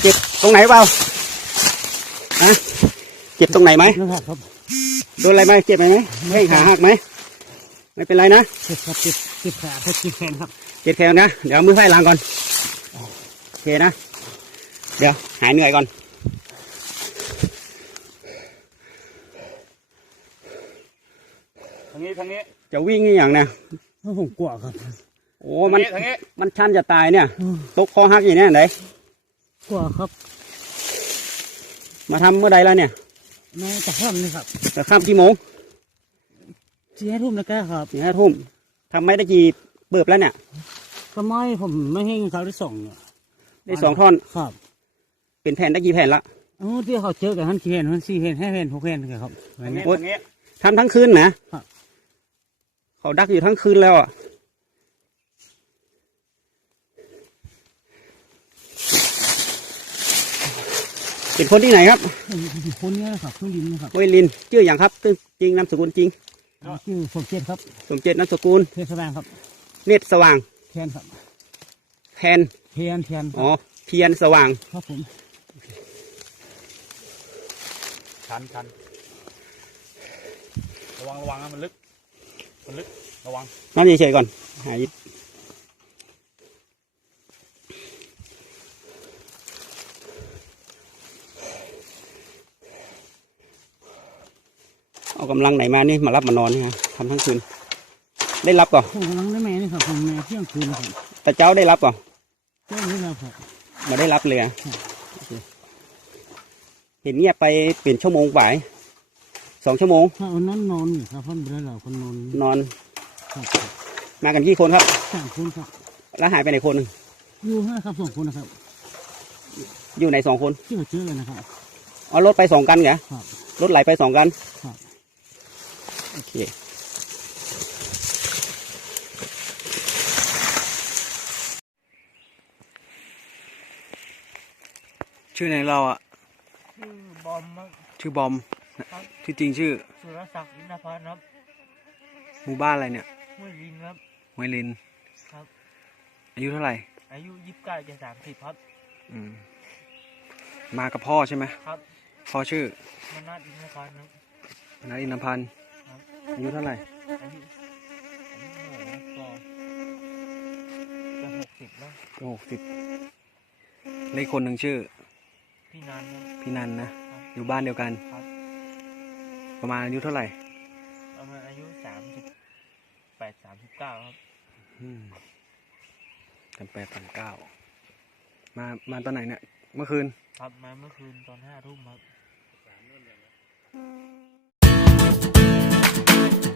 เจ็บตรงไหนเปล่าฮะเจ็บตรงไหนไหมครับโดนอะไรไหมเจ็บไหมไม่ขาหักไหมไม่เป็นไรนะเจ็บครับเจ็บขาเจ็บแขนครับเจ็บแขนนะเดี๋ยวมือไฟล้างก่อนโอเคนะเดี๋ยวหายเหนื่อยก่อนทางนี้จะวิ่งนี่อย่างนะผมกลัวครับโอ้มันชันจะตายเนี่ยตกคอหักอย่างนี้ไหนกลัวครับมาทำเมื่อใดแล้วเนี่ยน่าจะค่ำนี่ครับจะค่ำกี่โมง 4 ทุ่มแล้วก็ครับ 4 ทุ่มทำไม่ได้กี่เบิบแล้วเนี่ยก็ไม่ผมไม่ให้เขาได้ 2 ท่อนครับเป็นแผ่นได้กี่แผ่นละที่เขาเจอกันท่าน4 แผ่นท่าน4 แผ่น5 แผ่น6 แผ่นครับทำทั้งคืนนะเขาดักอยู่ทั้งคืนแล้วอ่ะเป็นคนที่ไหนครับคนนี้นะครับชื่อลินนะครับลินชื่ออย่างครับจริงนามสกุลจริงชื่อสมเจตครับสมเจตนามสกุลเทศสว่างครับเนตรสว่างเทียนครับแทนเทียนอ๋อเทียนสว่างครับผมชันระวังนะมันลึกระวังนั่งเฉยๆก่อนหายเอากำลังไหนมานี่มารับมานอนนี่ฮะทำทั้งคืนได้รับก่อนผมกำลังได้แม่นี่ครับผมแม่เที่ยงคืนครับแต่เจ้าได้รับก่อนได้รับครับมาได้รับเลยอ่ะเห็นเงียบไปเปลี่ยนชั่วโมงบ่าย2 ชั่วโมงวันนั้นนอนอยู่ครับพ่อเป็นเราคนนอนมากันกี่คนครับ 3 คนครับแล้วหายไปไหนคนหนึ่งอยู่5 ครับ2 คนนะครับอยู่ไหน2 คนที่เราเจอเลยนะครับเอารถไป2 กันเหรอรถไหลไป2 กันโอเคชื่อไหนเราอ่ะบอมชื่อบอมที่จริงชื่อสุรศักดิ์อินทพันธ์ครับหมู่บ้านอะไรเนี่ยห้วยลินครับห้วยลินครับอายุเท่าไหร่อายุ29จะ30ครับมากับพ่อใช่ไหมครับพ่อชื่อมนัสอินทพันธ์ครับมนัสอินทพันธ์อายุเท่าไหร่อายุก็60แล้วก็60ในคนหนึ่งชื่อพี่นันนะอยู่บ้านเดียวกันประมาณอายุเท่าไหร่ประมาณอายุ38 39ครับ 38 39มาตอนไหนเนี่ยเมื่อคืนครับมาเมื่อคืนตอน5 ทุ่มครับ